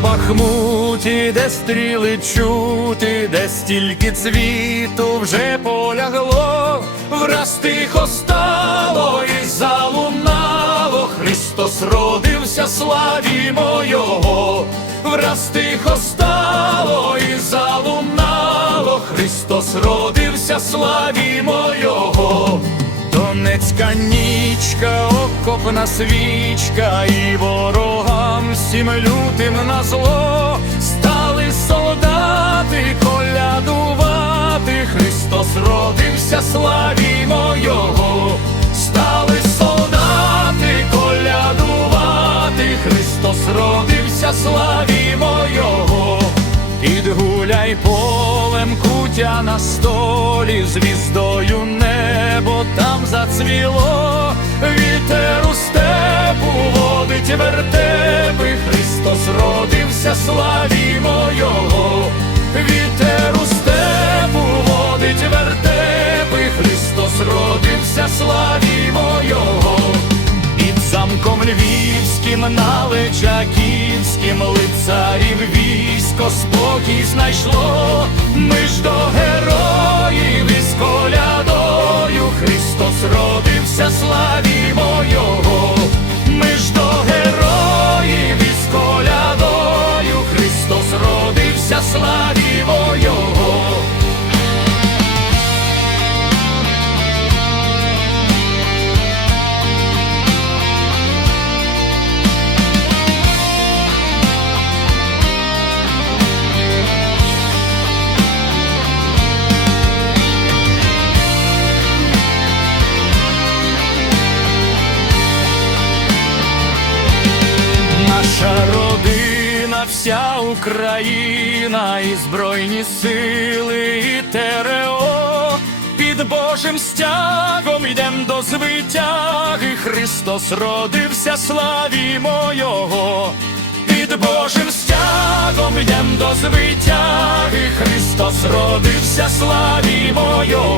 Бахмуті, де стріли чути, де стільки цвіту вже полягло, враз тихо стало і залунало, Христос родився, славімо Його, враз тихо стало і залунало, Христос родився, славімо Його. Донецька нічка, окопна свічка, і ворогам всім лютим на зло. Стали солдати колядувати, Христос родився, славімо Його, стали солдати колядувати, Христос родився, славімо Його. Підгуляй полем кутя на столі, звіздою небо там зацвіло, вітер у степу водить вертепи, Христос родився, славімо Його, вітер у степу водить вертепи, Христос родився, славімо Його. Під замком львівським на Личаківським лицарів військо спокій знайшло. Ми ж до героїв родився, вся Україна, і Збройні сили, і ТРО. Під Божим стягом йдем до звитяги, Христос родився, славімо Його. Під Божим стягом йдем до звитяги, Христос родився, славімо Його.